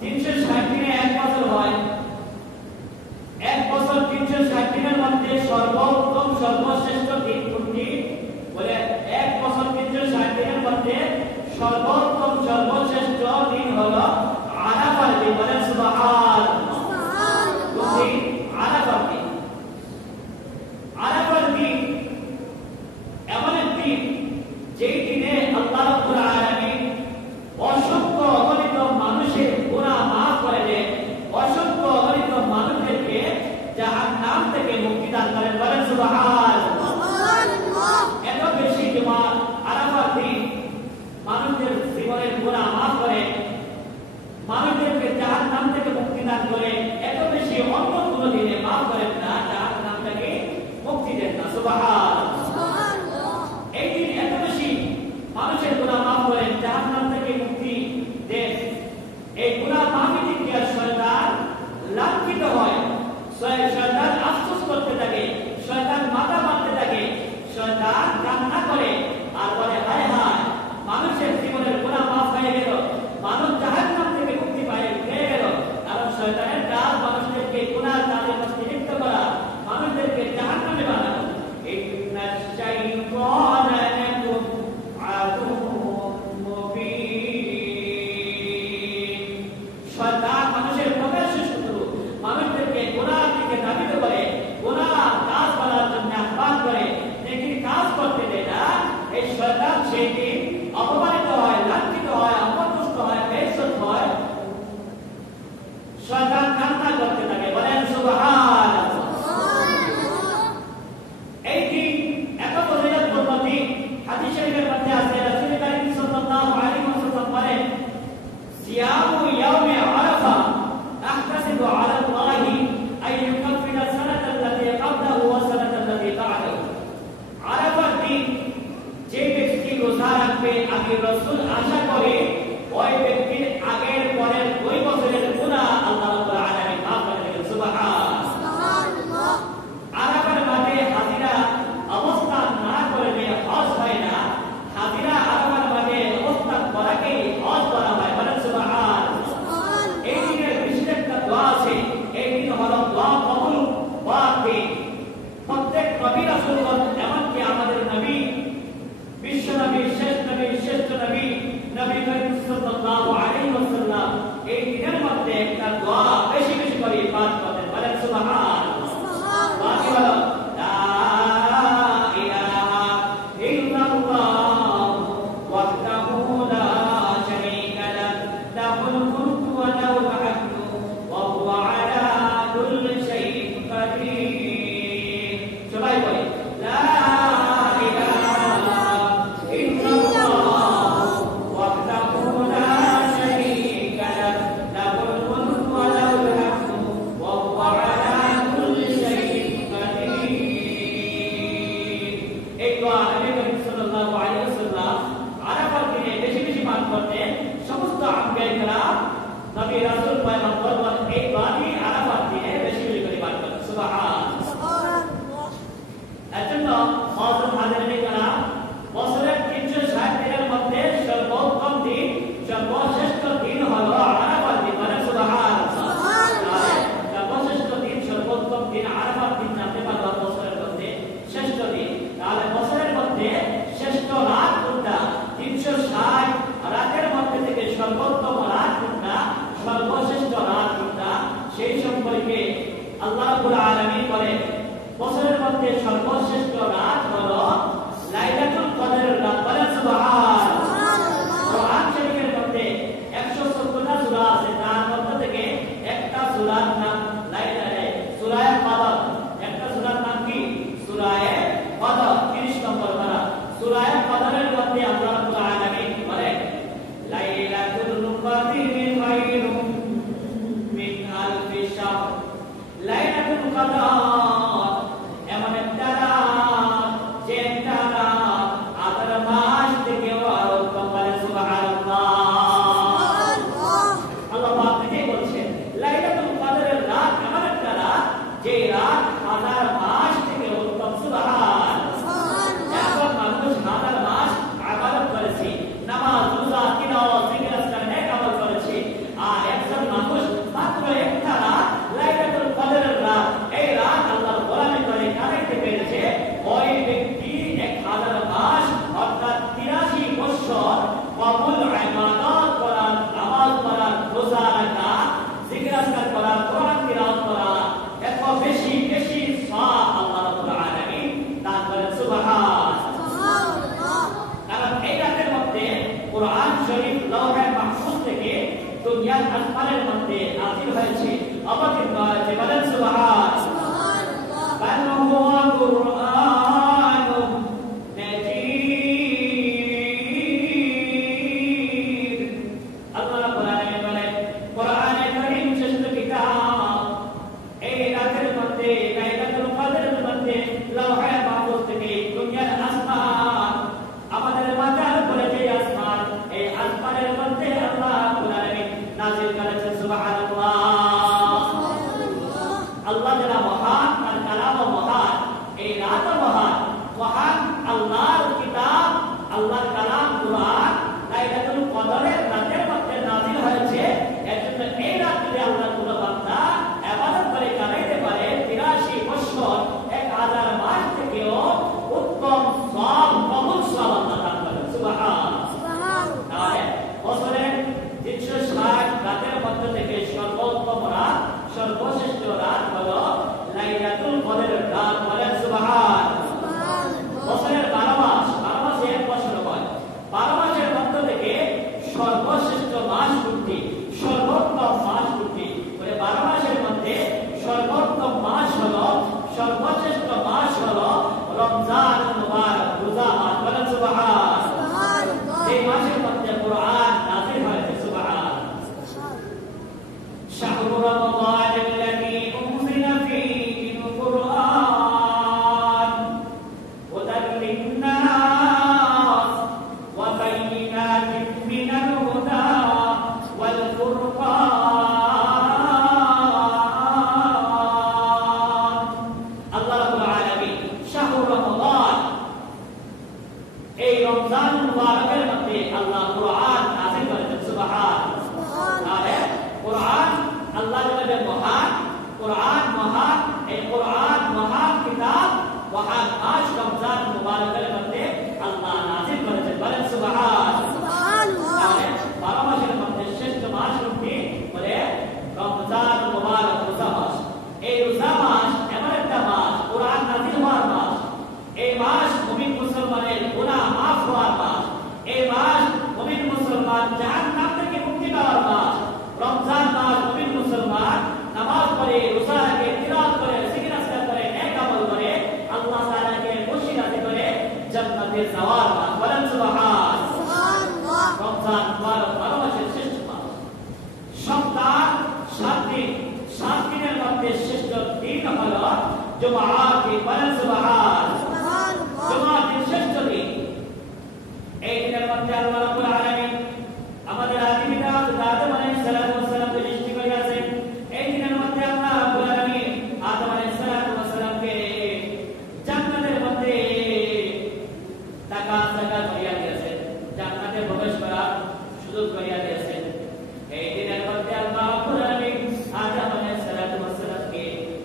360 দিনে 1 বছর হয়। 1 বছর 360 দিনের মধ্যে সর্বোত্তম সর্বশ্রেষ্ঠ দিন কোনটি? বলে 1 বছর 360 দিনের মধ্যে সর্বোত্তম সর্বশ্রেষ্ঠ দিন হলো আরাফার দিন। বলেন সুবহানাল্লাহ। কোনটি? আরাফার দিন। আরাফার দিন এমন একটি যেই দিনে আল্লাহ রাব্বুল আলামিন অসংখ্য অগণিত মানুষের গুনাহ মাফ করে দেন, অসংখ্য অগণিত মানুষদেরকে জাহান্নাম থেকে মুক্তি দান করেন। বলেন সুবহানাল্লাহ। এত বেশি জমা আরাফার দিন মানুষদের জীবনের গুনাহ মাফ করে, মানুষদেরকে জাহান্নাম থেকে মুক্তি দান করে, এত বেশি অন্য কোন দিনে মাফ করেন না, জাহান্নাম থেকে মুক্তি দেন না। সুবহানাল্লাহ। এই দিন এত বেশি মানুষের গুনাহ মাফ করেন, জাহান্নাম থেকে মুক্তি দেন। এই গুনাহ মাফের দিকে শয়তান লাঞ্ছিত হয়, শয়তান আফসোস করতে থাকে, শয়তান মাথা মারতে থাকে, শয়তান কান্না করে আর বলে হায় হায় মানুষের জীবনের গুনাহ মাফ হয়ে গেল, মানুষ জাহান্নাম থেকে মুক্তি পেয়ে গেল। কারণ শয়তানের কাজ মানুষদেরকে গুনাহ কাজে লিপ্ত করা, মানুষদেরকে জাহান্নামে বানানো। ইন্নাশ শাইতানা লাকুম আদুউম মুবিন। শয়তান মানুষের প্রকাশ্য শত্রু, মানুষদেরকে গুনাহ থেকে ধাবিত করে, গুনাহ কাজ করার জন্য আহ্বান করে, নেকির কাজ করতে দেয় না। এই শয়তান সেই দিন অপমানিত হয়, লাঞ্ছিত হয়, অপদস্থ হয়, বেইজ্জত হয়। শয়তান কান্না করতে থাকে। বলেন সুবহানাল্লাহ। এই দিন এত ফজিলতপূর্ণ দিন, হাদিস শরীফের মধ্যে আছে রাসূল কারীম সাল্লাল্লাহু আলাইহি ওয়াসাল্লাম বলেন সিয়ামু ইয়াউমি আরাফা আহতাসিবু আলা আল্লাহি আন ইউকাফিরা সানাতাল্লাতী ক্বাবলাহু ওয়া সানাতাল্লাতী বা'দাহু। আরাফার দিন যে ব্যক্তি রোজা রাখবে, আমি রাসূল আশা করি ওই ব্যক্তির আগের পরের 2 বছরের গুনাহ আল্লাহ রাব্বুল আলামিন মাফ করে দেবেন। সুবহানাল্লাহ। আরাফার মাঠে হাজিরা অবস্থান না করলে হজ হয় না, হাজিরা আরাফার মাঠে অবস্থান করাকেই হজ বলা হয়। বলেন সুবহানাল্লাহ। এই দিনের বিশেষ একটা দোয়া আছে, এই দিন হলো দোয়া কবুল হওয়ার দিন। প্রত্যেক নবী রাসূলগণ, এমনকি আমাদের নবী, বিশ্ব নবী, শ্রেষ্ঠ নবী নবী করিম সাল্লাল্লাহু আলাইহি ওয়াসাল্লাম এই দিনের মধ্যে একটা দোয়া বেশি বেশি করে পাঠ করতেন। বলেন সুবহানাল্লাহ। বাকি হলো লা ইলাহা ইল্লাল্লাহ ওয়াহদাহু লা শারীকা লাহু লাহুল মুলকু ওয়া লাহুল হামদু ওয়া হুয়া আলা কুল্লি শাইইন কাদির। সবাই বলি লা সমস্ত আম্বিয়া নবী রাসূল পয়গম্বরগণ এই বাণী আরাফার দিনে বেশি বেশি করে পাঠ করেন। সুবহানাল্লাহ। এজন্য মুআজ্জাম হাজিরিন کرام, বছরের 360 দিনের মধ্যে সর্বোত্তম দিন, সর্বশ্রেষ্ঠ দিন হলো আরাফার দিন। বলেন সুবহানাল্লাহ। সর্বশ্রেষ্ঠ দিন, সর্বোত্তম দিন আরাফার দিন জানতে পারলাম বছরের মধ্যে শ্রেষ্ঠ দিন। তাহলে বছরের মধ্যে শ্রেষ্ঠ রাত কোনটা? 360 রাতের মধ্যে থেকে সর্বোত্তম রাত কোনটা, সর্বশ্রেষ্ঠ রাত কোনটা, সেই সম্পর্কে আল্লাহ রাব্বুল আলামিন বলেন বছরের মধ্যে সর্বশ্রেষ্ঠ রাত হলো লাইলাতুল কদরের রাত। বলেন সুবহানাল্লাহ। কোরআন শরীফের মধ্যে 114টা সূরা আছে, তার মধ্যে থেকে একটা সূরার নাম সূরা কদর। একটা সূরার নাম কি? সূরা কদর। 30 নম্বর পারা সূরা কদরের মধ্যে আল্লাহ রাব্বুল আলামিন বলেন লাইলাতুল কদরি খায়রুম মিন আলফি শাহর। লাইলাতুল কদর এমন একটা রাত, যে রাত আদর মাস থেকে আরো উত্তম। বলেন সুবহানাল্লাহ। আল্লাহ পাক নিজে বলছেন লাইলাতুল কদরের রাত দুনিয়ার আসমানের মধ্যে নাযিল হয়েছে অবতীর্ণ হয়েছে বলেন সুবহান সুবহানাল্লাহ বাল হুয়া কুরআনুম মাজিদ আল্লাহ রাব্বুল আলামিন বলেন কোরআনে কারীম শ্রেষ্ঠ কিতাব এই রাতের মধ্যে লাইলাতুল কদরের মধ্যে লাওহে মাহফুজ থেকে দুনিয়ার আসমান আমাদের মাথার উপরে যে আসমান এই আসমানের মধ্যে আল্লাহ রাব্বুল আলামিন নাযিল করেছেন সুবহানাল্লাহ আল্লাহ যারা মহান তার কালাম মহান এই রাত মহান মহান আল্লাহর কিতাব আল্লাহর কালাম কুরআন লাইলাতুল কদরের রাতের মধ্যে নাযিল হয়েছে এজন্য এই রাতে আল্লাহর কোন বান্দা ইবাদত করে কাটাইতে পারে 83 বছর 1000 মাস থেকেও উত্তম সওয়াব কবুল সওয়াব আল্লাহ দান করেন সুবহানাল্লাহ সুবহানাল্লাহ বছরের 360 রাতের মধ্যে থেকে সর্বোত্তম রাত সর্বশ্রেষ্ঠ রাত হলো লাইলাতুল কদরের রাত বলেন সুবহানাল্লাহ বছরের 12 মাসে এক বছর হয় 12 মাসের মধ্যে থেকে সর্বশ্রেষ্ঠ মাস কোনটি সর্বোত্তম মাস কোনটি বলে 12 মাসের মধ্যে সর্বোত্তম মাস হলো সর্বশ্রেষ্ঠ মাস হলো রমজান মুবারক রোজা মাস বলেন সুবহানাল্লাহ এই মাসের মধ্যে কোরআন নাযিল হয়েছে সুবহানাল্লাহ শাহরু রমাদান الذي أنزل فيه القرآن هدى للناس وبينات من الهدى والفرقان الله رب العالمين شهر رمضان এই রমজান মুবারকের মধ্যে আল্লাহ কোরআন নাযিল করেছেন সুবহানাল্লাহ কোরআন আল্লাহ তাআলা মহান কোরআন মহান এই কোরআন মহান কিতাব মহান মাস রমজান মুবারকের মধ্যে আল্লাহ নাযিল করেছেন বলেন সুবহানাল্লাহ 12 মাসের মধ্যে শ্রেষ্ঠ মাস কোনটি বলে রমজান মুবারক রোজা মাস এই রোজা মাস এমন একটা মাস কোরআন নাযিল হওয়ার মাস এই মাস মুমিন মুসলমানের গুনাহ মাফ হওয়ার মাস এই মাস মুমিন মুসলমান জাহান্নাম থেকে মুক্তি পাওয়ার মাস রমজান মাস মুমিন মুসলমান নামাজ পড়ে রোজা রাখে তিলাওয়াত করে জিকির আসকার করে নেক আমল করে আল্লাহ তাআলাকে খুশি রাখতে করে জান্নাতে যাওয়ার মাস বলেন সুবহানাল্লাহ রমজান মুবারক 12 মাসের শ্রেষ্ঠ মাস সপ্তাহ 7 দিনের মধ্যে শ্রেষ্ঠ দিন হলো জুমআত বলেন সুবহানাল্লাহ জুমআত শ্রেষ্ঠ দিন এই দিনের মধ্যে আল্লাহ রাব্বুল আলামিন আমাদের আদি পিতা আদম আলাইহিস সালাতু ওয়াস সালামকে সৃষ্টি করিয়াছেন এই দিনের মধ্যে আল্লাহ রাব্বুল আলামিন আদম আলাইহিস সালাতু ওয়াস সালামকে জান্নাতের মধ্যে তাকা করিয়া দিয়েছেন জান্নাতে প্রবেশ করার সুযোগ করিয়া দিয়েছেন এই দিনের মধ্যে আল্লাহ রাব্বুল আলামিন আদম আলাইহিস সালাতু ওয়াস সালামকে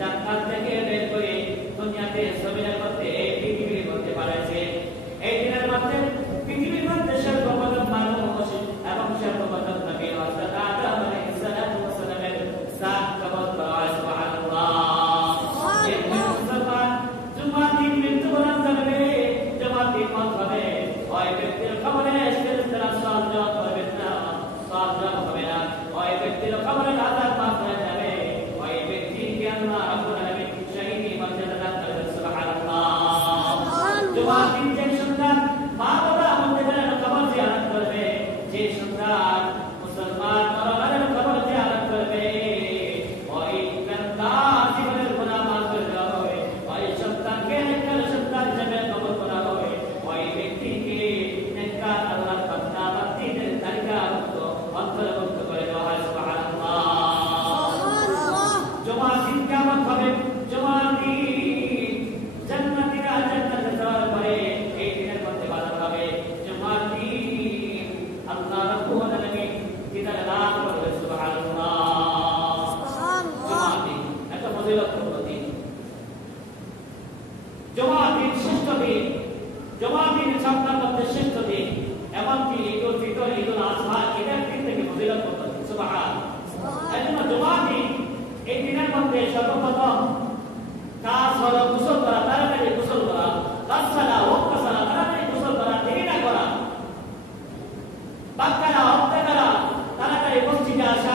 জান্নাত থেকে বের করে দুনিয়াতে জমিনের মধ্যে পৃথিবীর মধ্যে পাঠাইছেন এই দিনের মধ্যে পৃথিবীর মধ্যে সর্বপ্রথম মানুষ এবং সর্বপ্রথম নবী হযরত আদম আলাইহিস সালাতু ওয়াস সালামের সাত কবর করা সুবহানাল্লাহ এই মুসলমান জুমা দিন মৃত্যুবরণ করবে জুমা দিন মত হবে ওই ব্যক্তির কবরে ফেরেশতারা সওয়াল জবাব করবেন না সওয়াল জবাব হবে না ওই ব্যক্তির কবরে আযাব মাফ হয়ে যাবে ওই ব্যক্তিকে আল্লাহ রাব্বুল আলামিন শহীদি মর্যাদা দান করবেন সুবহানাল্লাহ জুমা দিন যে সন্তান মা বাবা আমাদের কবর জিয়ারত করবে যে সন্তান মুসলমান পরমানের কবর জিয়ারত করবে ওই সন্তান জীবনের গুনাহ মাফ করে দেওয়া হবে ওই সন্তানকে নেককার সন্তান হিসেবে কবর করা হবে ওই ব্যক্তিকে নেককার আল্লাহর বান্দা বান্দীদের তালিকাভুক্ত অন্তর্ভুক্ত করে দেওয়া হয় সুবহানাল্লাহ জুমা দিন কিয়ামত হবে জুমা দিন জান্নাতীরা জান্নাতে যাওয়ার পরে এই দিনের মধ্যে বাজার হবে জুমা দিন আল্লাহ রাব্বুল আলামিন কিতাব দান করবে সুবহানাল্লাহ জুমা দিন একটা ফজিলতপূর্ণ দিন জুমা দিন শ্রেষ্ঠ দিন জুমা দিন সপ্তাহের মধ্যে শ্রেষ্ঠ দিন এমনকি ঈদুল ফিতর ঈদুল আযহা ঈদের দিন থেকে ফজিলতপূর্ণ দিন সুবহানাল্লাহ এজন্য জুমা দিন এই দিনের মধ্যে সর্বপ্রথম কাজ হলো গোসল করা তাড়াতাড়ি গোসল করা তাছাড়া ওয়াক্ত সালা তাড়াতাড়ি গোসল করা দেরি না করা বাক্কারা ওয়াক্ত করা তাড়াতাড়ি মসজিদে আসা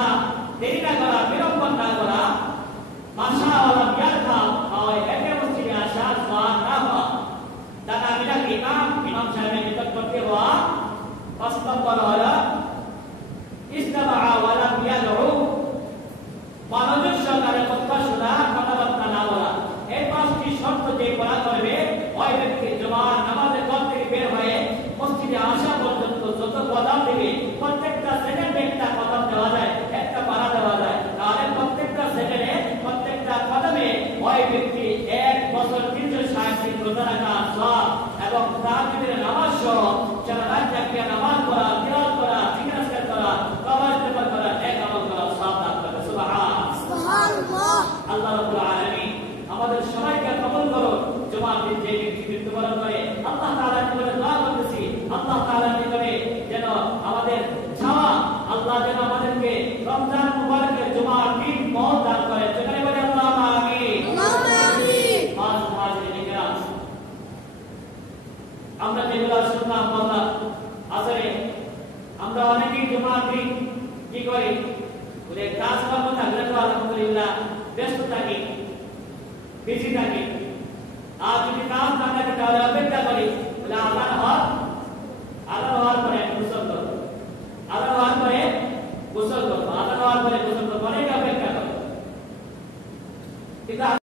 থাকি, বিজি থাকি, আর যদি কাজ না থাকে তাহলে অপেক্ষা করি, বলে আজান হওয়ার পরে গোসল করবো, আজান হওয়ার পরে গোসল করবো, আজান হওয়ার পরে গোসল করবো, অনেক অপেক্ষা করবো। কিন্তু